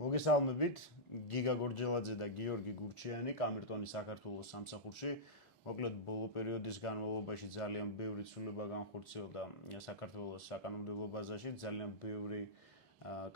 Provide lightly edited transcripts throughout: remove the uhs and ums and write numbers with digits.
მოგესალმებით, გიგა გორჯელაძე და გიორგი გურჩიანი, კამერტონის საქართველოს სამსახურში. მოკლედ ბოლო პერიოდის განმავლობაში ძალიან ბევრი ცვლილება განხორციელდა საქართველოს საკანონმდებლო ბაზაში, ძალიან ბევრი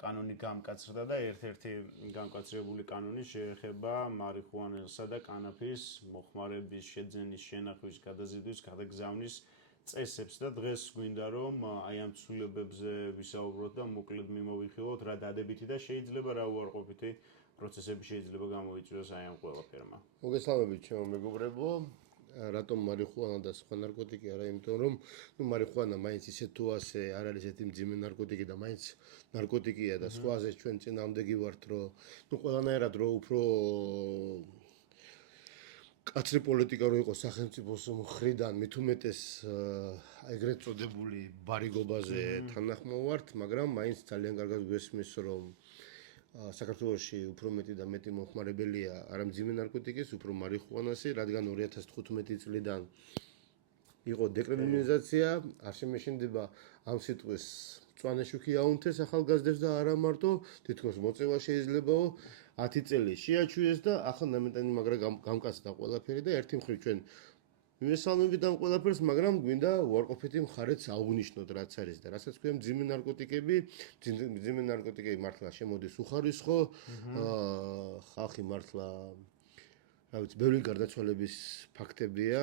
კანონი გამკაცრდა და ერთ-ერთი გამკაცრებული კანონი შეეხება მარიხუანასა და კანაფის მოხმარების შეძენის, შენახვის, გადაზიდვის, გადაგზავნის წესებს და დღეს გვინდა რომ აი ამ ცვლილებებზე ვისაუბროთ და მოკლედ მიმოვიხილოთ რა დადებითი და შეიძლება რა უარყოფითი პროცესები შეიძლება გამოიწვიოს აი ამ ყველაფერმა. მოგესალმებით ჩემო მეგობრებო, რატომ მარიხუანა და სხვა ნარკოტიკი არა, იმიტომ რომ მარიხუანა მაინც ისე თუ ასე არ არის ერთი მძიმე ნარკოტიკი და მაინც ნარკოტიკია და სხვაზე ჩვენ წინააღმდეგი ვართ, რომ ყველანაირად რო უფრო კაცრი პოლიტიკა რო იყოს სახელმწიფოს მხრიდან, მით უმეტეს ეგრეთ წოდებული ბარიგობაზე თანახმო ვართ, მაგრამ მაინც ძალიან კარგად გვესმის რომ საქართველოში უფრო მეტი და მეტი მომხმარებელია არა მძიმე ნარკოტიკის, უფრო მარიხუანასი, რადგან 2015 წლიდან იყო დეკრიმინალიზაცია, არ შემეშინდება ამ სიტყვის მწვანე შუქი აუნთეს ახალგაზრდებს და არა მარტო, თითქოს მოწევა შეიძლებაო 10 წელი შეაჩვიეს და ახლა ნამეტანი მაგრა გამკაცდა ყველაფერი და ერთი მხრივ ჩვენ მივესალმებით ამ ყველაფერს, მაგრამ გვინდა უარყოფითი მხარეც აღვნიშნოთ რაც არის და რასაც ქვია მძიმე ნარკოტიკები მართლა შემოდის უხარისხო, ხალხი მართლა რა ვიცი, ბევრი გარდაცვალების ფაქტებია,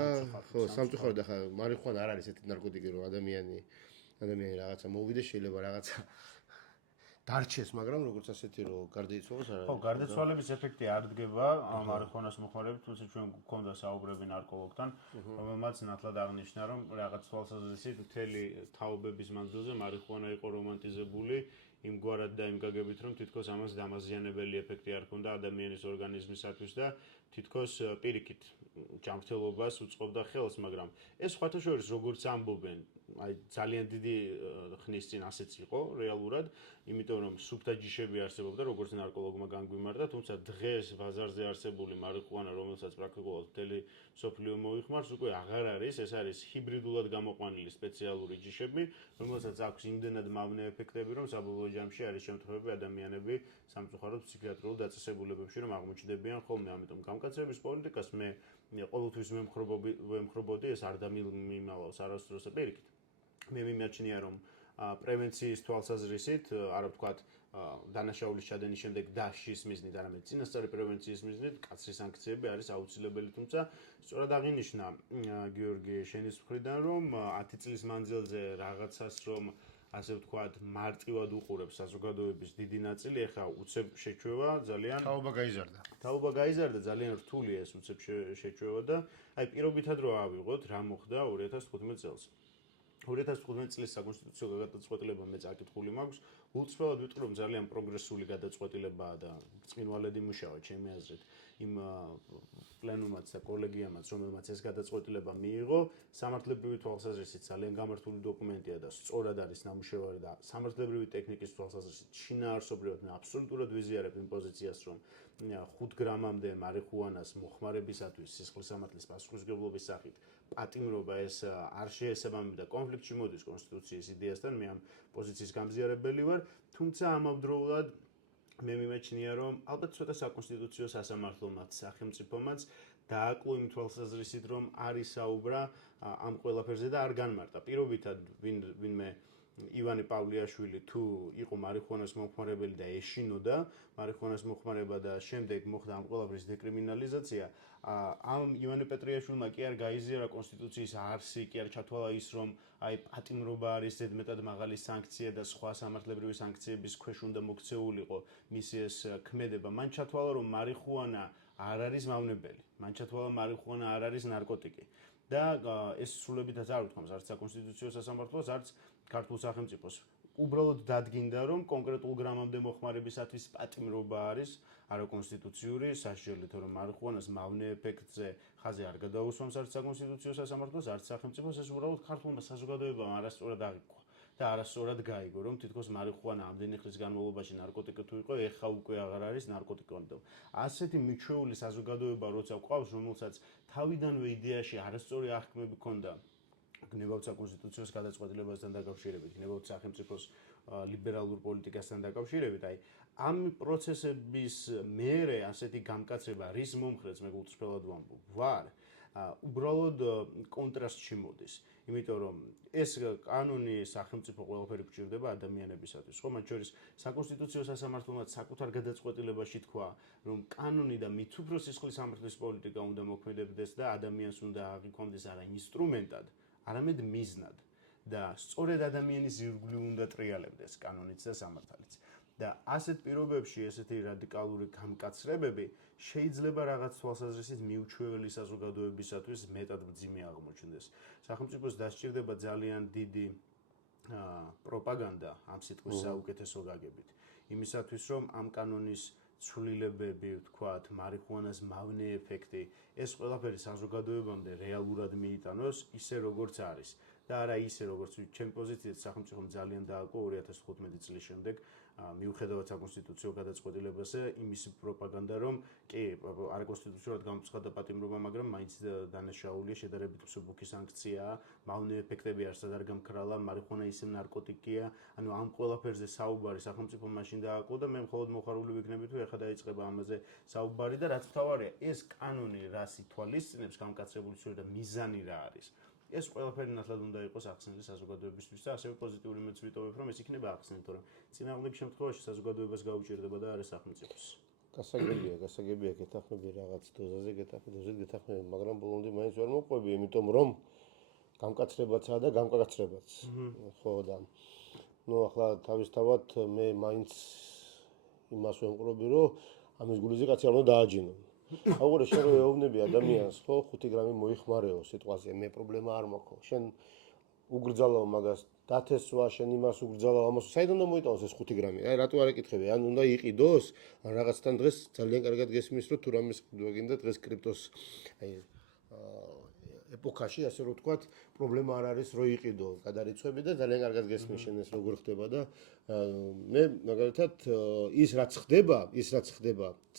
ხო, სამწუხაროდ ახლა მარიხუანა არ არის ესეთი ნარკოტიკი, რომ ადამიანი რაღაცა მოვიდეს, შეიძლება რაღაცა დარჩეს, მაგრამ როგორც ასეთი რომ გარდაიცვალოს არა. ხო, გარდაცვალების ეფექტი არ დგება მარიხუანას მოხმარებით, თუმცა ჩვენ გვქონდა საუბრები ნარკოლოგთან, რომელმაც ნათლად აღნიშნა, რომ რაღაც თვალსაზრისით მთელი თაობების მანძილზე მარიხუანა იყო რომანტიზებული იმგვარად და იმ გაგებით, რომ თითქოს ამას დამაზიანებელი ეფექტი არ ჰქონდა ადამიანის ორგანიზმისათვის და თითქოს პირიქით ჯანმრთელობას უწყობდა ხელს, მაგრამ ეს სხვათა შორის როგორც ამბობენ, აი ძალიან დიდი ხნის წინ ასეც იყო რეალურად, იმიტომ რომ სუფთა ჯიშები არსებობდა, როგორც ნარკოლოგმა განგვიმართა, თუმცა დღეს ბაზარზე არსებული მარიხუანა, რომელსაც პრაქტიკულად მთელი მსოფლიო მოიხმარს, უკვე აღარ არის, ეს არის ჰიბრიდულად გამოყვანილი სპეციალური ჯიშები, რომელსაც აქვს იმდენად მავნე ეფექტები, რომ საბოლოო ჯამში არის შემთხვევები ადამიანები სამწუხაროდ ფსიქიატრიულ დაწესებულებებში რომ აღმოჩნდებიან ხოლმე, ამიტომ გამკაცრების პოლიტიკას მე ყოველთვის ვემხრობოდი, ეს არ დამიმალავს არასდროს და პირიქით. მე მიმაჩნია რომ პრევენციის თვალსაზრისით, არა ვთქვათ, დანაშაულის ჩადენის შემდეგ დაშის მიზნით, არამედ წინასწარი პრევენციის მიზნით, კაცრი სანქციები არის აუცილებელი, თუმცა სწორად აღინიშნა გიორგი შენის მხრიდან, რომ 10 წლის მანძილზე რაღაცას რომ ასე ვთქვათ, მარტივად უყურებს საზოგადოების დიდი ნაწილი, ეხლა უცებ შეჩვევა ძალიან თაობა გაიზარდა, ძალიან რთულია ეს უცებ შეჩვევა და აი პირობითად რო ავიღოთ, რა მოხდა 2015 წელს. 2015 წლის საკონსტიტუციო გადაწყვეტილება მე წაკითხული მაქვს, გულწრფელად ვიტყვი რომ ძალიან პროგრესული გადაწყვეტილებაა და წინვალედი მუშაობა ჩემი აზრით იმ პლენუმაც და კოლეგიამაც, რომელმაც ეს გადაწყვეტილება მიიღო, სამართლებრივი თვალსაზრისით ძალიან გამართული დოკუმენტია და სწორად არის ნამუშევარი და სამართლებრივი ტექნიკის თვალსაზრისით შინაარსობრივად მე აბსოლუტურად ვიზიარებ იმ პოზიციას, რომ 5 გრამამდე მარიხუანას მოხმარებისათვის სისხლის სამართლის პასუხისმგებლობის სახით პატიმრობა ეს არ შეესაბამება და კონფლიქტში მოდის კონსტიტუციის იდეასთან, მე ამ პოზიციის გამზიარებელი ვარ, თუმცა ამავდროულად მე მიმაჩნია რომ ალბათ ცოტა საკონსტიტუციო სასამართლომაც, სახელმწიფომაც დააკლო იმ თვალსაზრისით, რომ არის საუბრა ამ ყველაფერზე და არ განმარტა. პირობითად ვინმე ივანე პავლიაშვილი თუ იყო მარიხუანას მომხმარებელი და ეშინოდა მარიხუანას მოხმარება და შემდეგ მოხდა ამ ყველაფრის დეკრიმინალიზაცია, ამ ივანე პეტრიაშვილმა კი არ გაიზიარა კონსტიტუციის არსი, კი არ ჩათვალა ის, რომ აი პატიმრობა არის ზედმეტად მაღალი სანქცია და სხვა სამართლებრივი სანქციების ქვეშ უნდა მოქცეულიყო მისი ეს ქმედება. მან ჩათვალა, რომ მარიხუანა არ არის მავნებელი, მან ჩათვალა მარიხუანა არ არის ნარკოტიკი. და ეს სრულებითაც არ უთქვამს არც საკონსტიტუციო სასამართლოს, არც ქართულ სახელმწიფოს. უბრალოდ დადგინდა, რომ კონკრეტულ გრამამდე მოხმარებისათვის პატიმრობა არის არაკონსტიტუციური, სასჯელი, რომ მარიხუანას მავნე ეფექტზე ხაზი არ გადაუსვამს არც საკონსტიტუციო სასამართლოს, არც სახელმწიფოს, ეს უბრალოდ ქართულმა საზოგადოებამ არასწორად აღიქვა. და არასწორად გაიგო, რომ თითქოს მარიხუანა ამდენი ხნის განმავლობაში ნარკოტიკი თუ იყო, ეხლა უკვე აღარ არის ნარკოტიკი. ასეთი მიჩვეული საზოგადოება როცა გვყავს, რომელსაც თავიდანვე იდეაში არასწორი აღქმები ჰქონდა გნებავთ საკონსტიტუციოს გადაწყვეტილებასთან დაკავშირებით, გნებავთ სახელმწიფოს ლიბერალურ პოლიტიკასთან დაკავშირებით, აი ამ პროცესების მერე ასეთი გამკაცრება რის მომხრეც მე გულწრფელად ვამბობ ვარ უბრალოდ კონტრასტში მოდის იმიტომ რომ ეს კანონი სახელმწიფო ყველაფერი გჭირდება ადამიანებისათვის ხო მათ შორის საკონსტიტუციო სასამართლოც საკუთარ გადაწყვეტილებაში თქვა რომ კანონი და მით უფრო სისხლის სამართლის პოლიტიკა უნდა მოქმედებდეს და ადამიანს უნდა აღიქვამდეს არა ინსტრუმენტად არამედ მიზნად და სწორედ ადამიანის ირგვლივ უნდა ტრიალებდეს კანონიც და სამართალიც და ასეთ პირობებში ესეთი რადიკალური გამკაცრებები შეიძლება რაღაც თვალსაზრისით მიუჩვეველი საზოგადოებისათვის მეტად მძიმე აღმოჩნდეს. სახელმწიფოს დასჭირდება ძალიან დიდი პროპაგანდა ამ სიტყვის საუკეთესო გაგებით. იმისათვის რომ ამ კანონის ცვლილებები, ვთქვათ, მარიხუანას მავნე ეფექტი, ეს ყველაფერი საზოგადოებამდე რეალურად მიიტანოს ისე როგორც არის. და არა ისე როგორც ჩემი პოზიციით სახელმწიფომ ძალიან დააკო 2015 წლის შემდეგ მიუხედავად საკონსტიტუციო გადაწყვეტილებაზე იმის პროპაგანდა რომ კი არაკონსტიტუციურად გამოცხადდა პატიმრობა მაგრამ მაინც დანაშაულია შედარებით მსუბუქი სანქციაა მავნე ეფექტები არსად არ გამქრალა მარიხუანა ისე ნარკოტიკია ანუ ამ ყველაფერზე საუბარი სახელმწიფო მაშინ დააკო და მე მხოლოდ მოხარული ვიქნები თუ ეხლა დაიწყება ამაზე საუბარი და რაც თავარია ეს კანონი რას ითვალისწინებს გამკაცრებული ცვლილება და მიზანი რა არის ეს ყველაფერი ნათლად უნდა იყოს ახსნილი საზოგადოებისთვის და ასევე პოზიტიური მეც ვიტოვებ რომ ეს იქნება ახსნილი თორემ წინააღმდეგ შემთხვევაში საზოგადოებას გაუჭირდება და არა სახელმწიფოს გასაგებია გეთახმები რაღაც დოზაზე გეთახმები მაგრამ ბოლომდე მაინც ვერ მოყვები იმიტომ რომ გამკაცრებაცაა და გამკაცრებაც ხო და ნუ ახლა თავისთავად მე მაინც იმას ვემყრობი რომ ამის გულიზე კაცი არ უნდა დააჯინო აუღურე შენ რო ეუბნები ადამიანს ხო 5 გრამი მოიხმარეო სიტყვაზე მე პრობლემა არ მაქვს შენ უგრძალავ მაგას დათესვა შენ იმას უგრძალავ ამას საიდან უნდა მოიტანოს ეს 5 გრამი აი რატო არ ეკითხები ან უნდა იყიდოს ან რაღაცთან დღეს ძალიან კარგად გესმის რომ თუ რამეს გინდა დღეს კრიპტოს აი ეპოქაში ასე რომ ვთქვათ პრობლემა არ არის რო იყიდო გადარიცხვები და ძალიან კარგად გესმის შენ ეს როგორ ხდება და მე მაგალითად ის რაც ხდება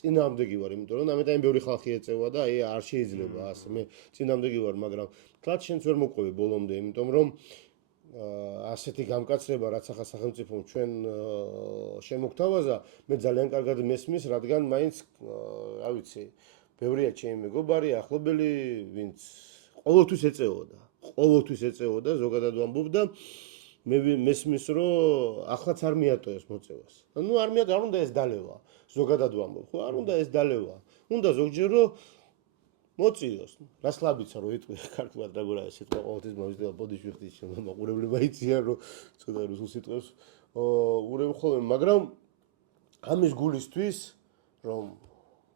წინააღმდეგი ვარ იმიტომ რომ ამიტომ ბევრი ხალხი ეწევა და აი არ შეიძლება ასე მე წინააღმდეგი ვარ მაგრამ თლაც შენც ვერ მოყვები ბოლომდე იმიტომ რომ ასეთი გამკაცრება რაც ახლა სახელმწიფომ ჩვენ შემოგთავაზა მე ძალიან კარგად მესმის რადგან მაინც რა ვიცი ბევრია ჩემი მეგობარი ახლობელი ვინც ყოველთვის ეწეოდა ზოგადად ვამბობ და მე მესმის რომ ახლაც არ მიატო ეს მოწევას. ნუ არ მიატო, არ უნდა ეს დალევა. ზოგადად ვამბობ, ხო, არ უნდა ეს დალევა. უნდა ზოგჯერ რომ მოწიოს. რას ლაბიცა რომ იტყვი ქართულად როგორია ეს სიტყვა ყოველთვის მომიზდება ბოდიში ვიხდის ჩემ მაყურებლებმა იციან რომ ცოტა რუსულ სიტყვებს ურევ ხოლმე, მაგრამ ამის გულისთვის რომ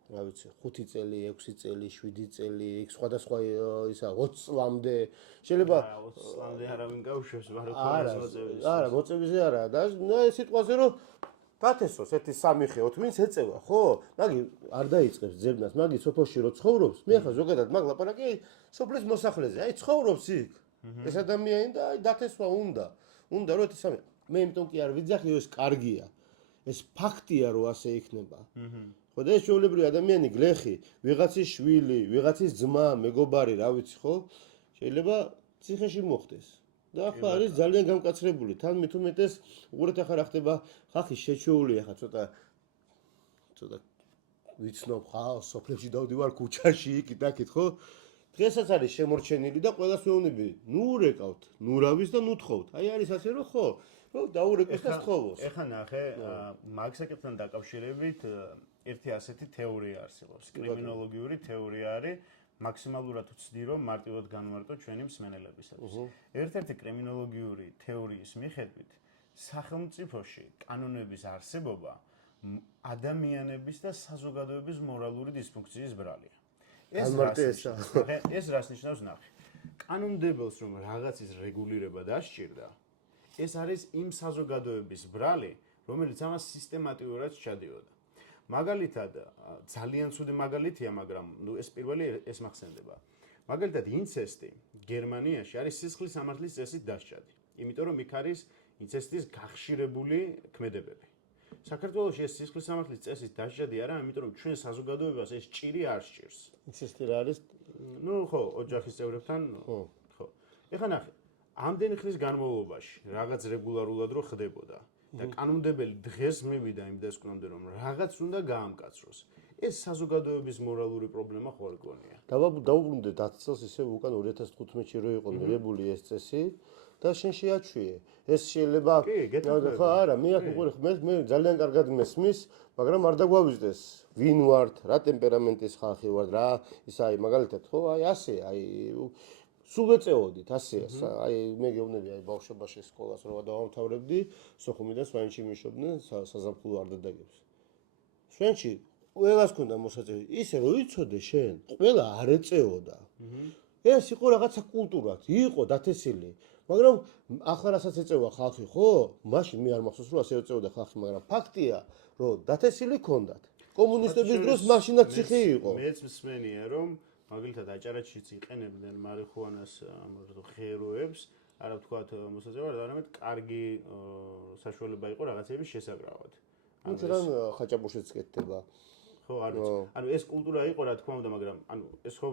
რა ვიცი 5 წელი, 6 წელი, 7 წელი, სხვადასხვა ისა 20 წლამდე შეიძლება 20 წლამდე არავინ გაუშვებს, მაგრამ არა, მოწებიზე არა და ეს სიტყვაზე რომ დათესოს 1-3-4 ვინც ეწევა, ხო? მაგი არ დაიწყებს ძებნას, მაგი სოფელში რო ცხოვრობს, მე ახლა ზოგადად მაგ ლაპარაკი სოფლის მოსახლეზე, აი ცხოვრობს იქ. ეს ადამიანი და აი დათესვა უნდა რომ 1-3 მე იმიტომ კი არ ვიძახი, ეს კარგია. ეს ფაქტია რომ ასე იქნება. ხო და ეს ჩვეულებრივი ადამიანი გლეხი, ვიღაცის შვილი, ვიღაცის ძმა, მეგობარი, რა ვიცი ხო? შეიძლება ციხეში მოხდეს. და ახლა არის ძალიან გამკაცრებული. თან მით უმეტეს უყურეთ ახლა რა ხდება, ხალხი შეჩეული ახლა ცოტა ვიცნობ ხალხს, სოფლებში დავდივარ ქუჩაში, იქით-აქით, ხო? დღესაც არის შემორჩენილი და ყველას ვეუბნები, ნუ ურეკავთ, ნუ რავის და ნუ თხოვთ. აი არის ასე რომ ხო? რომ დაურეკოს და თხოვოს. ეხლა ნახე, მაგ საკითხთან დაკავშირებით ერთი ასეთი თეორია არსებობს. კრიმინოლოგიური თეორია არის მაქსიმალურად ვცდი რომ მარტივად განვარტო ჩვენი მსმენელებისათვის. ერთ-ერთი კრიმინოლოგიური თეორიის მიხედვით სახელმწიფოში კანონების არსებობა ადამიანების და საზოგადოების მორალური დისფუნქციის ბრალია. ეს რას ნიშნავს ნახე. კანონმდებელს რომ რაღაცის რეგულირება დასჭირდა, ეს არის იმ საზოგადოების ბრალი, რომელიც ამას სისტემატიურად ჩადიოდა. მაგალითად, ძალიან ცუდი მაგალითია, მაგრამ ეს პირველი ეს მახსენდება. მაგალითად, ინცესტი გერმანიაში არის სისხლის სამართლის წესით დასჭადი. იმიტომ რომ იქ არის ინცესტის გახშირებული ქმედებები. საქართველოში ეს სისხლის სამართლის წესით დასჭადი არა, იმიტომ რომ ჩვენ საზოგადოებას ეს ჭირი არ სჭირს. ინცესტი რა არის? ნუ ხო, ოჯახის წევრებთან, ხო. ეხლა ნახე, ამდენი ხნის განმავლობაში რაღაც რეგულარულად რო ხდებოდა. და კანონმდებელი დღეს მივიდა იმ დასკვნამდე რომ რაღაც უნდა გაამკაცროს. ეს საზოგადოების მორალური პრობლემა ხო არ გონია. დავუბრუნდეთ 10 წელს ისე უკან 2015-ში რო იყო მიღებული ეს წესი და შენ შეაჩვიე. ეს შეიძლება ხო არა, მე აქ უყურე მე ძალიან კარგად მესმის, მაგრამ არ დაგვავიწყდეს ვინ ვართ, რა ტემპერამენტის ხალხი ვართ, რა ის აი მაგალითად ხო აი ასე აი სულ ეწეოდით ასე აი მე გეუბნები აი ბავშვობაში სკოლას რო დავამთავრებდი, სოხუმიდან სვანეთში მიშობდნენ საზაფხულო არ დადაგებს. სვანეთში ყველას ქონდა მოსაწევი, ისე რომ იცოდე შენ, ყველა არ ეწეოდა. ეს იყო რაღაცა კულტურად, იყო დათესილი. მაგრამ ახლა რასაც ეწევა ხალხი, ხო? მაშინ მე არ მახსოვს რომ ასე ეწეოდა ხალხი, მაგრამ ფაქტია, რომ დათესილი ქონდათ. კომუნისტების დროს მაშინა ციხე იყო. მეც მსმენია რომ მაგალითად აჭარაშიც იყენებდნენ მარიხუანას ღეროებს, არა ვთქვათ მოსაწევად, არამედ კარგი საშუალება იყო რაღაცების შესაკრავად. ანუ თან ხაჭაპურშიც კეთდება. ხო, ანუ ეს კულტურა იყო რა თქმა უნდა, მაგრამ ანუ ეს ხო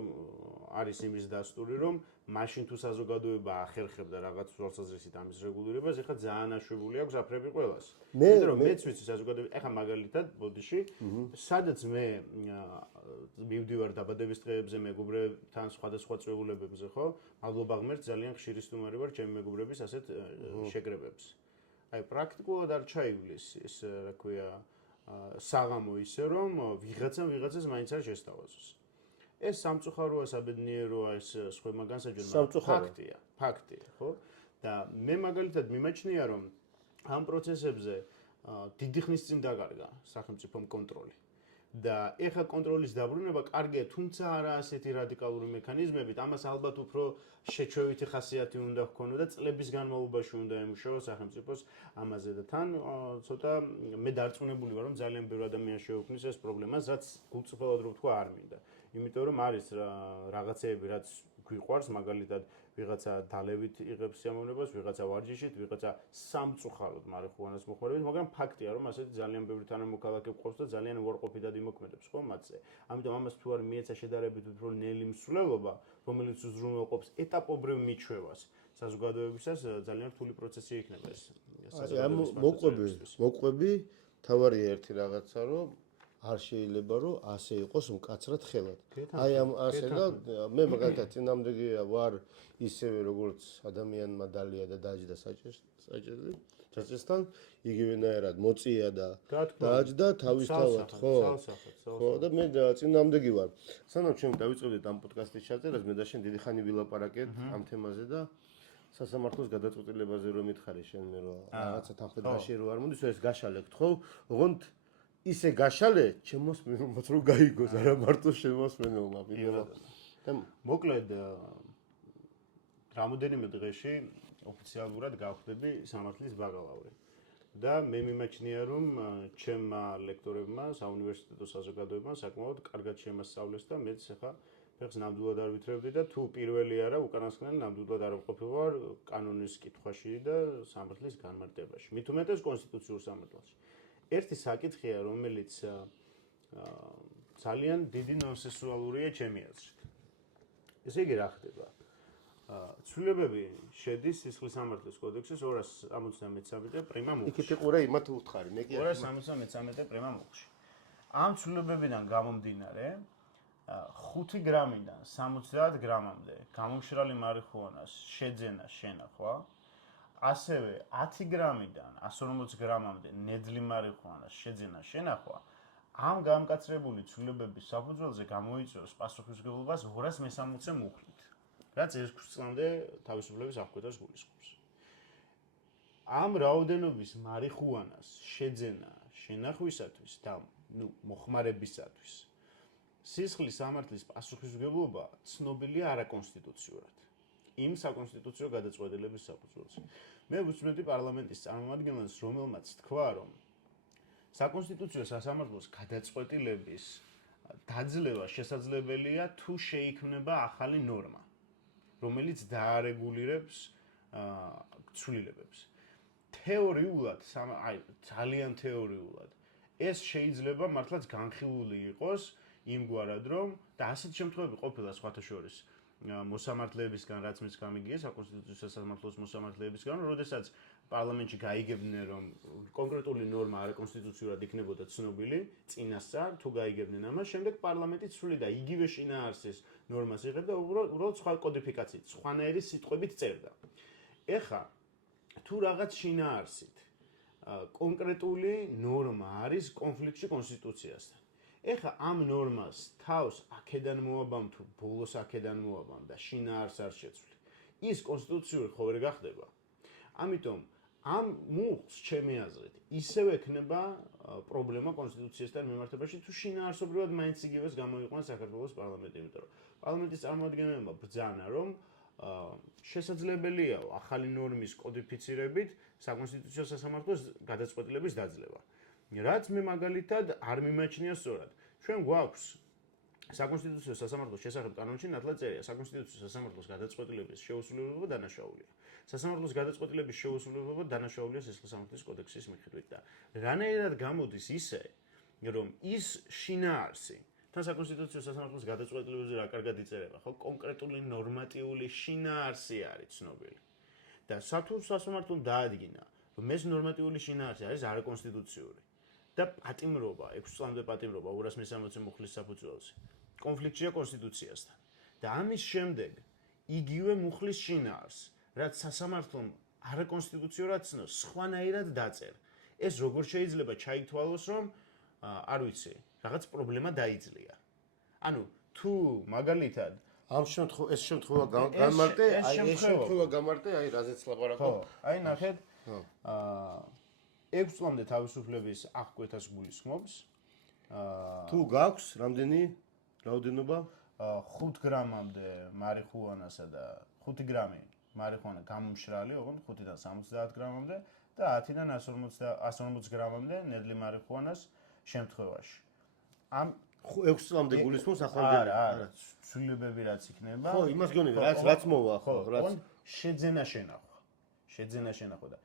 არის იმის დასტური, რომ მაშინ თუ საზოგადოება ახერხებდა რაღაც თვალსაზრისით ამის რეგულირებას, ეხლა ძალიან აშვებული აქვს აფრები ყველას. იმიტომ რომ მეც ვიცი საზოგადოება, ეხლა მაგალითად ბოდიში, სადაც მე მივდივარ დაბადების დღეებზე მეგობრებთან სხვადასხვა წვეულებებზე, ხო? მადლობა ღმერთს, ძალიან ხშირი სტუმარი ვარ ჩემი მეგობრების ასეთ შეკრებებს. აი პრაქტიკულად არ ჩაივლის ეს რა ქვია საღამო ისე რომ ვიღაცას მაინც არ შესთავაზოს. ეს სამწუხაროა, საბედნიეროა, ეს სხვებმა განსაჯვენმა ფაქტია, ხო? და მე მაგალითად მიმაჩნია რომ ამ პროცესებზე დიდი ხნის წინ დაკარგა სახელმწიფომ კონტროლი. და ეხა კონტროლის დაბრუნება კარგია, თუმცა არა ასეთი რადიკალური მექანიზმებით, ამას ალბათ უფრო შეჩვევითი ხასიათი უნდა ჰქონოდა და წლების განმავლობაში უნდა ემუშავა სახელმწიფოს ამაზე და თან ცოტა მე დარწმუნებული ვარ რომ ძალიან ბევრი ადამიანი შეუქმნის ეს პრობლემას, რაც გულწრფელად რო ვთქვა არ მინდა. იმიტომ რომ არის რაღაცეები, რაც გვიყვარს, მაგალითად ვიღაცა დალევით იღებს სიამოვნებას, ვიღაცა ვარჯიშით, ვიღაცა სამწუხაროდ მარიხუანას მოხმარებით, მაგრამ ფაქტია რომ ასეთი ძალიან ბევრი თანამოქალაქე გვყავს და ძალიან უარყოფითად იმოქმედებს ხო მათზე. ამიტომ ამას თუ არ მიეცა შედარებით უფრო ნელი მსვლელობა, რომელიც უზრუნველყოფს ეტაპობრივ მიჩვევას საზოგადოებისას, ძალიან რთული პროცესი იქნება ეს. მოყვები თავარია ერთი რაღაცა, რომ არ შეიძლება რომ ასე იყოს მკაცრად ხელად. აი ამ ასე და მე მაგალითად წინამდებია ვარ ისევე როგორც ადამიანმა დალია და დაჯდა საჭესთან, იგივენაირად მოწია და დაჯდა თავისთავად, ხო? ხო და მე წინამდები ვარ. სანამ ჩვენ დავიწყებდით ამ პოდკასტის ჩაწერას, მე და შენ დიდი ხანი ვილაპარაკეთ ამ თემაზე და სასამართლოს გადაწყვეტილებაზე რომ მითხარი შენ მე რომ რაღაცა თანხმდაში რო არ მოდის, ეს გაშალეთ, ხო? ოღონდ ისე გაშალე, ჩემოსმენელმაც რომ გაიგოს, არა მარტო შემოსმენელმა, პირველად. მოკლედ რამოდენიმე დღეში ოფიციალურად გავხდები სამართლის ბაკალავრი. და მე მიმაჩნია რომ ჩემმა ლექტორებმა, საუნივერსიტეტო საზოგადოებამ საკმაოდ კარგად შემასწავლეს და მეც ახლა ფეხს ნამდვილად არ ვითრევდი და თუ პირველი არა, უკანასკნელი ნამდვილად არ ვყოფილვარ კანონის კითხვაში და სამართლის განმარტებაში. მით უმეტეს კონსტიტუციურ სამართალში. ერთი საკითხია, რომელიც ძალიან დიდი ნონსენსუალურია ჩემი აზრით. ესე იგი რა ხდება? ცვლილებები შედის სისხლის სამართლის კოდექსის 273 პრიმა მუხლში. იქით იყურე იმათ უთხარი, მე კი 273 პრიმა მუხლში. ამ ცვლილებებიდან გამომდინარე 5 გრამიდან 70 გრამამდე გამომშრალი მარიხუანას შეძენა შენახვა, ასევე 10 გრამიდან 140 გრამამდე ნედლი მარიხუანას შეძენა შენახვა, ამ გამკაცრებული ცვლილებების საფუძველზე გამოიწვევს პასუხისმგებლობას 260 მუხლით, რაც 1 წლამდე თავისუფლების აღკვეთას გულისხმობს. ამ რაოდენობის მარიხუანას შეძენა შენახვისათვის და მოხმარებისათვის სისხლის სამართლის პასუხისმგებლობა ცნობილია არაკონსტიტუციურად. იმ საკონსტიტუციო გადაწყვეტილების საფუძველზე. მე ვუწმენდი პარლამენტის წარმომადგენლებს, რომელმაც თქვა, რომ საკონსტიტუციო სასამართლოს გადაწყვეტილების დაძლევა შესაძლებელია თუ შეიქმნება ახალი ნორმა, რომელიც დაარეგულირებს ცვლილებებს. თეორიულად, ძალიან თეორიულად, ეს შეიძლება მართლაც განხილული იყოს იმგვარად, რომ და ასეთი შემთხვევები ყოფილა სხვათა შორის მოსამართლეებისგან, რაც მეც გამიგია საკონსტიტუციო სასამართლოს მოსამართლეებისგან, როდესაც პარლამენტში გაიგებდნენ რომ კონკრეტული ნორმა არაკონსტიტუციურად იქნებოდა ცნობილი წინასწარ თუ გაიგებდნენ ამას შემდეგ პარლამენტი ცვლიდა იგივე შინაარსის ნორმას იღებდა უბრალოდ სხვა კოდიფიკაციით სხვანაირი სიტყვებით წერდა ეხა თუ რაღაც შინაარსით კონკრეტული ნორმა არის კონფლიქტში კონსტიტუციასთან ეხა ამ ნორმას თავს აქედან მოაბამ თუ ბოლოს აქედან მოაბამ და შინაარს არ შეცვლი ის კონსტიტუციური ხო ვერ გახდება ამიტომ ამ მუხლს ჩემი აზრით ისევ ექნება პრობლემა კონსტიტუციასთან მიმართებაში თუ შინაარსობრივად მაინც იგივეს გამოიყვანს საქართველოს პარლამენტი იმიტომ რომ პარლამენტის წარმომადგენლებმა ბრძანა რომ შესაძლებელია ახალი ნორმის კოდიფიცირებით საკონსტიტუციო სასამართლოს გადაწყვეტილების დაძლევა რაც მე მაგალითად არ მიმაჩნია სწორად ჩვენ გვაქვს საკონსტიტუციო სასამართლოს შესახებ კანონში ნათლად წერია საკონსტიტუციო სასამართლოს გადაწყვეტილების შეუსრულებლობა დანაშაულია სასამართლოს გადაწყვეტილების შეუსრულებლობა დანაშაულია სისხლისამართლის კოდექსის მიხედვით და რანაირად გამოდის ისე რომ ის შინაარსი თან საკონსტიტუციო სასამართლოს გადაწყვეტილებებზე რა კარგად იწერება ხო კონკრეტული ნორმატიული შინაარსი არის ცნობილი და სათუ სასამართლომ დაადგინა რომ ეს ნორმატიული შინაარსი არის არაკონსტიტუციური და პატიმრობა 6 წლამდე პატიმრობა 260 მუხლის საფუძველზე კონფლიქტია კონსტიტუციასთან და ამის შემდეგ იგივე მუხლის შინაარს რაც სასამართლომ არაკონსტიტუციურად ცნობს სხვანაირად დაწერ ეს როგორ შეიძლება ჩაითვალოს რომ არ ვიცი რაღაც პრობლემა დაიძლია ანუ თუ მაგალითად ამ ეს შემთხვევა გამარტე აი რაზეც ლაპარაკობ აი ნახეთ 6 წლამდე თავისუფლების აღკვეთას გულისხმობს თუ გაქვს რამდენი რაოდენობა 5 გრამამდე მარიხუანასა და 5 გრამი მარიხუანა გამომშრალი ოღონდ 5-დან 70 გრამამდე და 10-დან 140 გრამამდე ნედლი მარიხუანას შემთხვევაში ამ 6 წლამდე გულისხმობს ახლანდელი არა ცვლილებები რაც იქნება ხო იმას გონები რაც მოვა ხო რაც შეძენა შენახვა და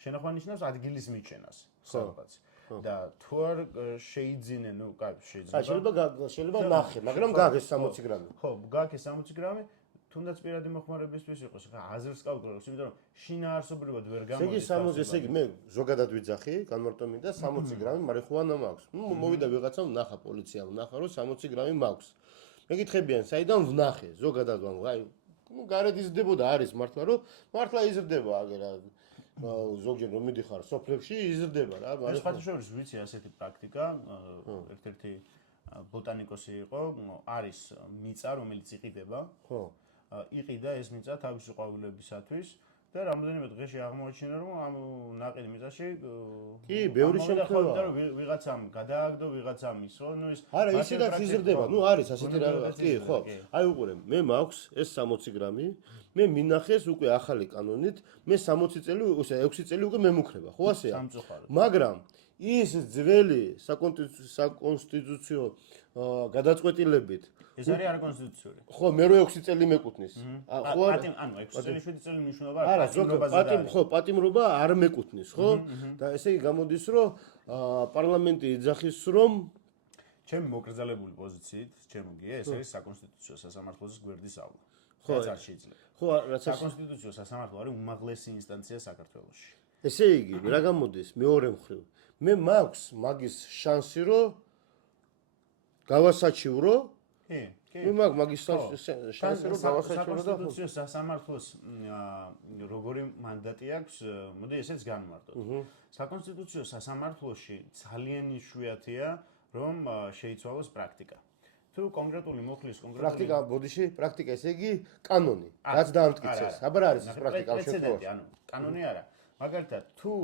შენახვა ნიშნავს ადგილის მიჩენას სადღაც და თუ არ შეიძინე ნუ შეიძლება ნახე მაგრამ გაქვს 60 გრამი ხო გაქვს 60 გრამი თუნდაც პირადი მოხმარებისთვის იყოს ხა აზერს კალკულებს იმიტომ რომ შინაარსობრივად ვერ გამოდის ესე იგი მე ზოგადად ვიძახი განმარტომი და 60 გრამი მარიხუანა მაქვს მოვიდა ვიღაცამ ნახა პოლიციამ ნახა რომ 60 გრამი მაქვს მეკითხებიან საიდან ვნახე ზოგადად აი ნუ გარეთ იზრდებოდა არის მართლა რომ მართლა იზრდება აგერა ზოგჯერ რომ მიდიხარ სოფლებში იზრდება რა მაგრამ ხათაშორის ვიცი ასეთი პრაქტიკა ერთ-ერთი ბოტანიკოსი იყო არის მიწა რომელიც იყიდება ხო იყიდა ეს მიწა თავისი ყვავილებისათვის და რამოდენიმე დღეში აღმოაჩინა რომ ამ ნაყიდი მიწაში კი ბევრი შემთხვევაა და ვიღაცამ გადააგდო ვიღაცამ ისო ნუ ეს არა ისედაც იზრდება ნუ არის ასეთი რა კი ხო აი უყურე მე მაქვს ეს 60 გრამი მე მინახეს უკვე ახალი კანონით მე 60 წელი 6 წელი უკვე მემუქრება ხო ასეა მაგრამ ის ძველი საკონსტიტუციო გადაწყვეტილებით ეს არის არაკონსტიტუციური ხო მე რო 6 წელი მეკუთვნის ხო ანუ 6 წელი 7 წელი მნიშვნელობა არა ხო პატიმრობა არ მეკუთვნის ხო და ესე იგი გამოდის რომ პარლამენტი იძახის რომ ჩემი მოკრძალებული პოზიციით ჩემგია ეს არის საკონსტიტუციო სასამართლოს გვერდის ავლა ხო რაც არ შეიძლება ხო რაც საკონსტიტუციო სასამართლო არის უმაღლესი ინსტანცია საქართველოში ესე იგი რა გამოდის მეორე მხრივ მე მაქვს მაგის შანსი რომ გავასაჩივრო კი მე მაგის შანსი რომ გავასაჩივრო და საკონსტიტუციო სასამართლოს როგორი მანდატი აქვს მოდი ესეც განმარტოთ საკონსტიტუციო სასამართლოში ძალიან იშვიათია რომ შეიცვალოს პრაქტიკა თუ კონკრეტული მუხლის პრაქტიკა ბოდიში პრაქტიკა ესე იგი კანონი რაც დაამტკიცეს აბა რა არის ეს პრაქტიკა ამ შემთხვევაში ანუ კანონი არა მაგალითად თუ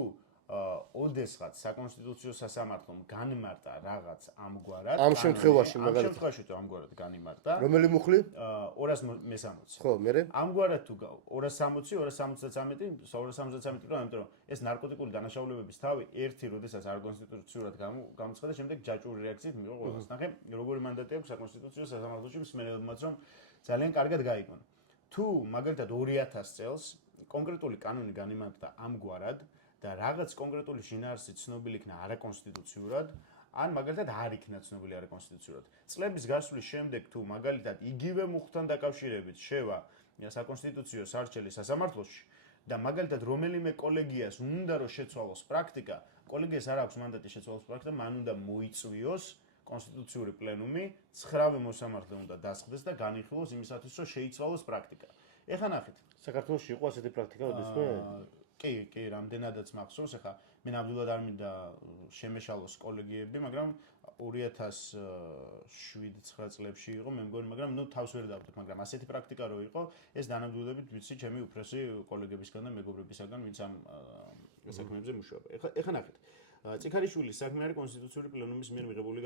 ოდესღაც საკონსტიტუციო სასამართლომ განმარტა რაღაც ამგვარად ამ შემთხვევაში მაგალითად ამ შემთხვევაში თუ ამგვარად განიმარტა რომელი მუხლი 260 ხო მე ამგვარად თუ 260 273 273 რომ ამიტომ ეს ნარკოტიკული დანაშაულებების თავი ერთი როდესაც არაკონსტიტუციურად გამოცხადდა შემდეგ ჯაჭვური რეაქციით მიიღო ყველას ნახე როგორი მანდატი აქვს საკონსტიტუციო სასამართლოში მსმენელებმაც რომ ძალიან კარგად გაიგონ თუ მაგალითად 2000 წელს კონკრეტული კანონი განიმარტა ამგვარად და რაღაც კონკრეტული შინაარსი ცნობილი იქნა არაკონსტიტუციურად, ან მაგალითად არ იქნა ცნობილი არაკონსტიტუციურად. წლების გასვლის შემდეგ თუ მაგალითად იგივე მუხლთან დაკავშირებით შევა საკონსტიტუციო სარჩელი სასამართლოში და მაგალითად რომელიმე კოლეგიას უნდა რომ შეცვალოს პრაქტიკა, კოლეგიას არ აქვს მანდატი შეცვალოს პრაქტიკა, მან უნდა მოიწვიოს კონსტიტუციური პლენუმი 9-ვე მოსამართლე უნდა დასხდეს და განიხილოს იმისათვის, რომ შეიცვალოს პრაქტიკა. ეხლა ნახეთ. საქართველოში იყო ასეთი პრაქტიკა ოდესმე? კი, რამდენადაც მახსოვს, ეხლა მე ნამდვილად არ მინდა შემეშალოს კოლეგიები, მაგრამ 2007-9 წლებში იყო, მე მგონი, მაგრამ თავს ვერ დავდებ, მაგრამ ასეთი პრაქტიკა რო იყო, ეს დანამდვილებით ვიცი ჩემი უფროსი კოლეგებისგან და მეგობრებისგან, ვინც ამ საქმეებზე მუშაობენ. ეხლა ნახეთ. წიქარიშვილის საქმე არის კონსტიტუციური პლენუმის მიერ მიღებული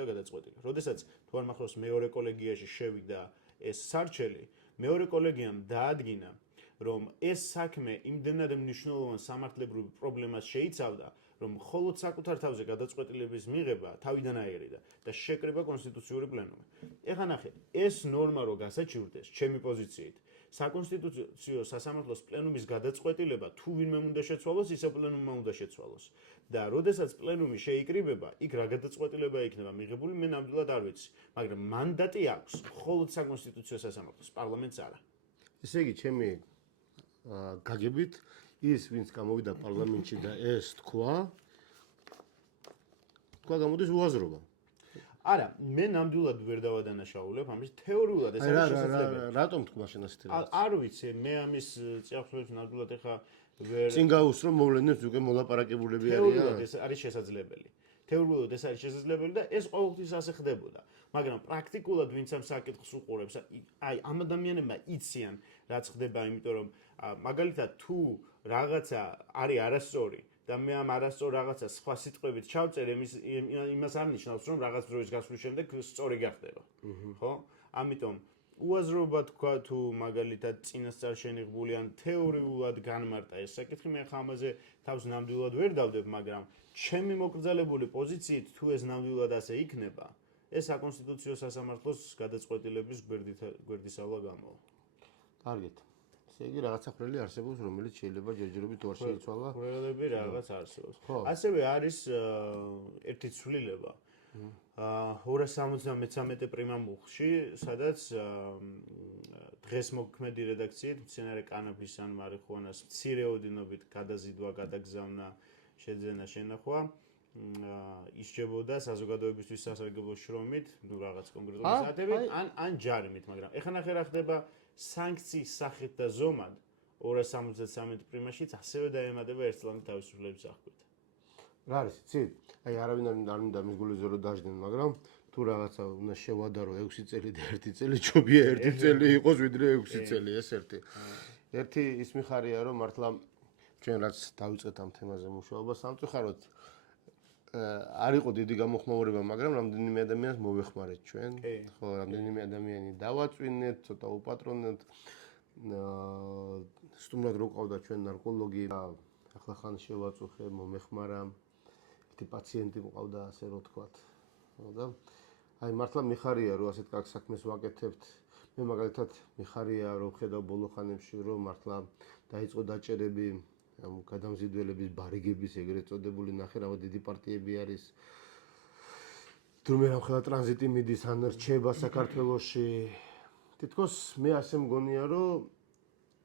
და გადაწყვეტილი. როდესაც თუ არ მახსოვს მეორე კოლეგიაში შევიდა ეს სარჩელი, მეორე კოლეგიამ დაადგინა რომ ეს საქმე იმდენად მნიშვნელოვან სამართლებრივ პრობლემას შეიცავდა, რომ მხოლოდ საკუთარ თავზე გადაწყვეტილების მიღება თავიდან აერიდა და შეკრიბა კონსტიტუციური პლენუმი. ეხლა ნახეთ, ეს ნორმა რო გასაჩივრდეს, ჩემი პოზიციით, საკონსტიტუციო სასამართლოს პლენუმის გადაწყვეტილება თუ ვინმე უნდა შეცვალოს, ისე პლენუმმა უნდა შეცვალოს. და როდესაც პლენუმი შეიკრიბება, იქ რა გადაწყვეტილება იქნება მიღებული, მე ნამდვილად არ ვიცი, მაგრამ მანდატი აქვს მხოლოდ საკონსტიტუციო სასამართლოს, პარლამენტს არა. ესე იგი, ჩემი გაგებით ის ვინც გამოვიდა პარლამენტში და ეს თქვა გამოდის უაზრობა. არა, მე ნამდვილად ვერ დავადანაშაულებ, ამის თეორიულად ეს არის შესაძლებელი. რატომ თქვა შენ ასეთი რაღაც? არ ვიცი, მე ამის წიაღწევებს ნამდვილად ეხა ვერ წინ გაუსრო მოვლენებს უკვე მოლაპარაკებულები არიან. თეორიულად ეს არის შესაძლებელი. თეორიულად ეს არის შესაძლებელი და ეს ყოველთვის ასე ხდებოდა. მაგრამ პრაქტიკულად ვინც ამ საკითხს უყურებს, აი ამ ადამიანებმა იციან რაც ხდება, იმიტომ რომ მაგალითად თუ რაღაცა არის არასწორი და მე ამ არასწორ რაღაცას სხვა სიტყვებით ჩავწერ, იმას არ ნიშნავს, რომ რაღაც დროის გასვლის შემდეგ სწორი გახდება. ხო? ამიტომ უაზრობა თქვა თუ მაგალითად წინასწარ შენიღბული ან თეორიულად განმარტა ეს საკითხი, მე ხა ამაზე თავს ნამდვილად ვერ დავდებ, მაგრამ ჩემი მოკრძალებული პოზიციით თუ ეს ნამდვილად ასე იქნება, ეს საკონსტიტუციო სასამართლოს გადაწყვეტილების გვერდისავლა გამოვა. კარგით. ესე იგი რაღაცა ხრელი არსებობს, რომელიც შეიძლება ჯერჯერობით არ შეიცვალა. ხრელები რაღაც არსებობს. ასევე არის ერთი ცვლილება. 273 პრიმამუხში, სადაც დღეს მოქმედი რედაქციით მცენარე კანაფის ან მარიხუანას მცირეოდენობით გადაზიდვა, გადაგზავნა, შეძენა, შენახვა ისჯებოდა საზოგადოებისთვის სასარგებლო შრომით, რაღაც კონკრეტული საათებით, ან ჯარიმით, მაგრამ ეხლა ნახე რა ხდება სანქციის სახით და ზომად 273 პრიმაშიც ასევე დაემატება ერთწლიანი თავისუფლების აღკვეთა. რა არის, იცი? აი არავინ არ მინდა მის გულზე რომ დაждენ, მაგრამ თუ რაღაცა უნდა შევადარო 6 წელი და 1 წელი, ჯობია 1 წელი იყოს ვიდრე 6 წელი, ეს ერთი. ერთი ის მიხარია რომ მართლა ჩვენ რაც დავიწყეთ ამ თემაზე მუშაობა, სამწუხაროდ არ იყო დიდი გამოხმაურება, მაგრამ რამდენიმე ადამიანს მოვეხმარეთ ჩვენ. ხო, რამდენიმე ადამიანი დავაწვინეთ, ცოტა უპატრონეთ. სტუმრად რო ყავდა ჩვენ ნარკოლოგი, ახლა ხან შევაწუხე, მომეხმარა. ერთი პაციენტი მყავდა, ასე რომ თქვათ. ხო და აი მართლა მიხარია რომ ასეთ კარგ საქმეს ვაკეთებთ. მე მაგალითად მიხარია რომ ხედავ ბოლო ხანებში რომ მართლა დაიწყო დაჭერები ამ გადამზიდველების ბარიგების ეგრეთ წოდებული ნახე რა დიდი პარტიები არის. თუმცა ხელა ტრანზიტი მიდის ან რჩება საქართველოში. თითქოს მე ასე მგონია რომ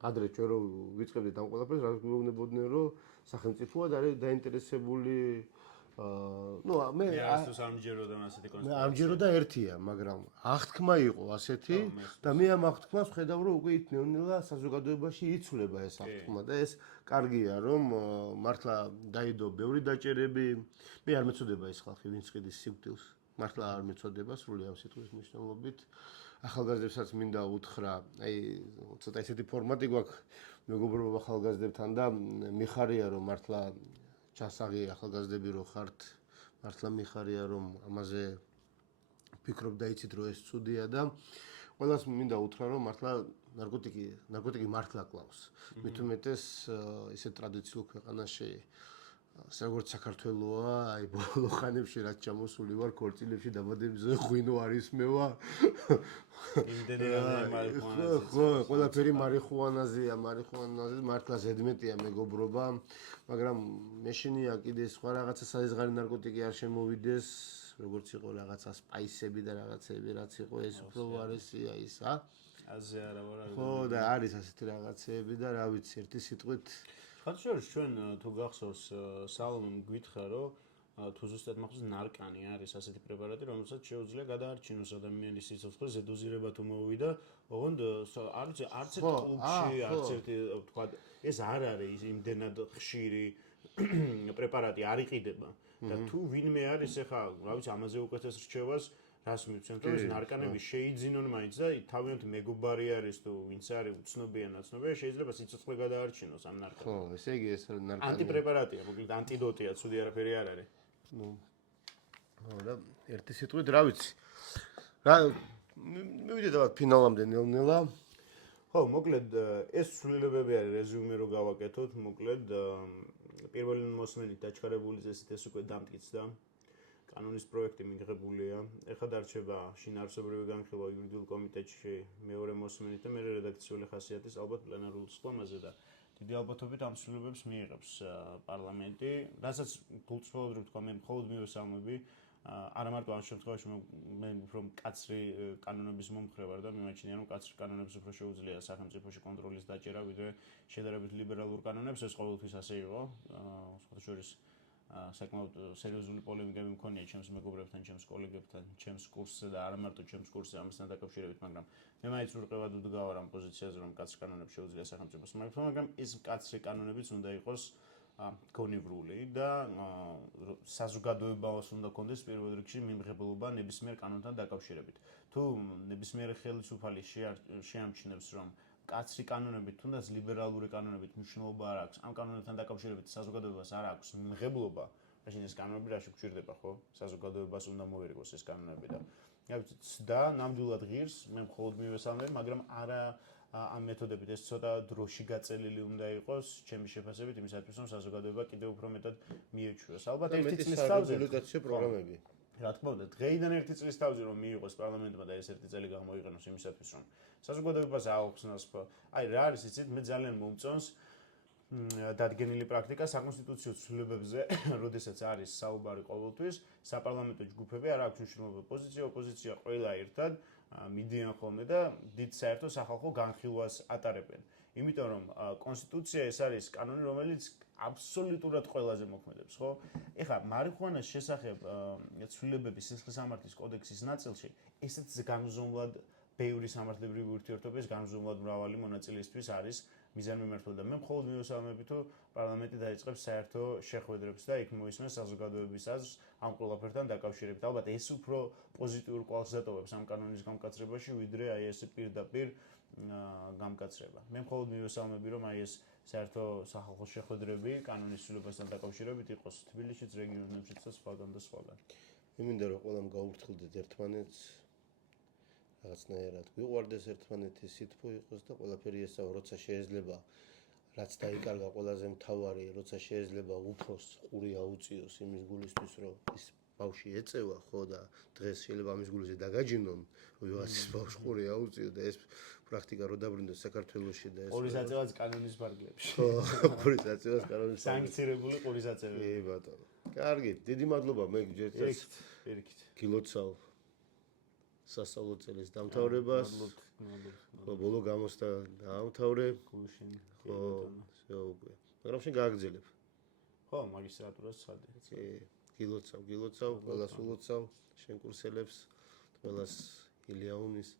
ადრე ჩვენ რო ვიწყებდით ამ ყველაფერს, რა გვეუბნებოდნენ რომ სახელმწიფოა დაინტერესებული მე არასდროს არ მჯეროდა ასეთი კონსტიტუცია. ამჯეროდა ერთია, მაგრამ აღთქმა იყო ასეთი და მე ამ აღთქმას ხედავ რომ უკვე ნეონელა საზოგადოებაში იცვლება ეს აღთქმა და ეს კარგია რომ მართლა დაიდო ბევრი დაჭერები. მე არ მეწოდება ეს ხალხი ვინც ყიდის სიკვდილს. მართლა არ მეწოდება სრული ამ სიტყვის მნიშვნელობით. ახალგაზრდებსაც მინდა უთხრა, აი ცოტა ესეთი ფორმატი გვაქვს მეგობრობა ახალგაზრდებთან და მიხარია რომ მართლა ჩასაღი ახალგაზრდები რო ხართ, მართლა მიხარია რომ ამაზე ფიქრობ და იცით რომ ეს ცუდია და ყველას მინდა უთხრა რომ მართლა ნარკოტიკი მართლა კლავს. მით უმეტეს ისე ტრადიციულ ქვეყანაში როგორც საქართველოა, აი ბოლო ხანებში რაც ჩამოსული ვარ ქორწილებში დაბადებზე ღვინო არის მევა. ხო, ყველაფერი მარიხუანაზეა, მართლა ზედმეტია მეგობრობა, მაგრამ მეშინია კიდე სხვა რაღაცა საზღარი ნარკოტიკი არ შემოვიდეს, როგორც იყო რაღაცა სპაისები და რაღაცები, რაც იყო ეს უფრო ვარესია ისა. აზე არა ვარ. ხო და არის ასეთი რაღაცეები და რა ვიცი ერთი სიტყვით ხათშორის ჩვენ თუ გახსოვს სალომემ გითხრა რომ თუ ზუსტად მახსოვს ნარკანი არის ასეთი პრეპარატი რომელსაც შეუძლია გადაარჩინოს ადამიანის სიცოცხლე ზედოზირება თუ მოვიდა ოღონდ არც ერთ კლუბში არც ერთი თქვა ეს არ არის იმდენად ხშირი პრეპარატი არ იყიდება და თუ ვინმე არის ეხა რა ვიცი ამაზე უკეთეს რჩევას რას მიცემთ რომ ეს ნარკანები შეიძინონ მაინც და თავიანთი მეგობარი არის თუ ვინც არის უცნობია ნაცნობია შეიძლება სიცოცხლე გადაარჩინოს ამ ნარკანს ხო ესე იგი ეს ნარკანი ანტიპრეპარატია მოკლედ ანტიდოტია ცუდი არაფერი არ არის ну და ერთი სიტყვით რა ვიცი რა მივიდეთ ფინალამდე ნელ-ნელა ხო მოკლედ ეს ცვლილებები არის რეზიუმე რო გავაკეთოთ მოკლედ პირველი მოსმენით დაჩქარებული წესით ეს უკვე დამტკიცდა კანონის პროექტი მიღებულია. ეხლა დარჩება შინაარსობრივი განხილვა იურიდიულ კომიტეტში მეორე მოსმენით და მე რედაქციული ხასიათის ალბათ პლენარულ სხდომაზე და დიდი ალბათობით ამ ცვლილებებს მიიღებს პარლამენტი. რასაც გულწრფელად თქვა მე მხოლოდ მივესალმები არა მარტო ამ შემთხვევაში მე უფრო მკაცრი კანონების მომხრე ვარ და მიმაჩნია რომ მკაცრი კანონებს უფრო შეუძლია სახელმწიფოში კონტროლის დაჭერა ვიდრე შედარებით ლიბერალურ კანონებს ეს ყოველთვის ასე იყო. სხვათა შორის საკმაოდ სერიოზული პოლემიკები მქონია ჩემს მეგობრებთან, ჩემს კოლეგებთან, ჩემს კურსზე და არა მარტო ჩემს კურსზე ამასთან დაკავშირებით, მაგრამ მე მაინც ურყევად ვდგავარ ამ პოზიციაზე, რომ მკაცრი კანონები შეუძლია სახელმწიფოს მოეფლა, მაგრამ ეს მკაცრი კანონებიც უნდა იყოს გონივრული და საზოგადოებას უნდა კონდეს პირველ რიგში მიმღებლობა ნებისმიერ კანონთან დაკავშირებით. თუ ნებისმიერი ხელისუფალი შეამჩნევს, რომ მკაცრი კანონებით, თუნდაც ლიბერალური კანონებით მნიშვნელობა არ აქვს, ამ კანონებთან დაკავშირებით საზოგადოებას არ აქვს მიღებლობა, მაშინ ეს კანონები რაში გვჭირდება, ხო? საზოგადოებას უნდა მოერგოს ეს კანონები და ნამდვილად ღირს, მე მხოლოდ მივესალმები, მაგრამ არა ამ მეთოდებით ეს ცოტა დროში გაწელილი უნდა იყოს, ჩემი შეფასებით იმისათვის, რომ საზოგადოება კიდევ უფრო მეტად მიეჩვიოს. ალბათ ერთი წლის თავზე რეგულაციო პროგრამები. რა თქმა უნდა, დღეიდან ერთი წლის თავზე რომ მიიღოს პარლამენტმა და ეს ერთი წელი გამოიყენოს იმისათვის, რომ საზოგადოებას აუხსნას, აი რა არის იცით, მე ძალიან მომწონს დადგენილი პრაქტიკა საკონსტიტუციო ცვლილებებზე, როდესაც არის საუბარი ყოველთვის, საპარლამენტო ჯგუფები არ აქვს მნიშვნელობა პოზიცია, ოპოზიცია ყველა ერთად მიდიან ხოლმე და დიდ საერთო სახალხო განხილვას ატარებენ. იმიტომ რომ კონსტიტუცია ეს არის კანონი, რომელიც აბსოლუტურად ყველაზე მოქმედებს, ხო? ეხლა მარიხუანას შესახებ ცვლილებები სისხლისამართლის კოდექსის ნაწილში ესეც განზომლად ბევრი სამართლებრივი ურთიერთობის განზომლად მრავალი მონაწილისთვის არის მიზანმიმართველი და მე მხოლოდ მივესალმები თუ პარლამენტი დაიწყებს საერთო შეხვედრებს და იქ მოისმენს საზოგადოების აზრს ამ ყველაფერთან დაკავშირებით. ალბათ ეს უფრო პოზიტიურ კვალს დატოვებს ამ კანონის გამკაცრებაში, ვიდრე აი ეს პირდაპირ გამკაცრება. მე მხოლოდ მივესალმები რომ აი ეს საერთო სახალხო შეხვედრები კანონის ცვლილებასთან დაკავშირებით იყოს თბილისშიც, რეგიონებშიც და სხვაგან და სხვაგან. მე მინდა რომ ყველამ გაუბრთულდეთ ერთმანეთს რაღაცნაირად გვიყვარდეს ერთმანეთი სითბო იყოს და ყველაფერი ესაო, როცა შეიძლება რაც დაიკარგა ყველაზე მთავარი, როცა შეიძლება უფროს ყური აუწიოს იმის გულისთვის, რომ ის ბავშვი ეწევა, ხო და დღეს შეიძლება ამის გულზე დაგაჯინონ, რომ ვიღაცის ბავშვს ყური აუწიო და ეს პრაქტიკა რო დაბრუნდეს საქართველოში და ეს ყურის აწევაც კანონის ფარგლებში. ხო, ყურის აწევაც კანონის სანქცირებული ყურის აწევები. კი ბატონო. კარგი, დიდი მადლობა მე გჯერდეთ. პირიქით. გილოცავ სასწავლო წელის დამთავრებას. ხო, ბოლო გამოსთა დაამთავრე. გუშინ. ხო, всё უკვე. მაგრამ შენ გააგრძელებ. ხო, მაგისტრატურას ცხადე. კი, გილოცავ, ყველას ულოცავ, შენ კურსელებს, ყველას ილიაუნის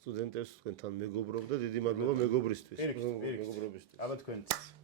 სტუდენტებს თქვენთან მეგობრობ და დიდი მადლობა მეგობრისთვის. მეგობრობისთვის. აბა თქვენთვის.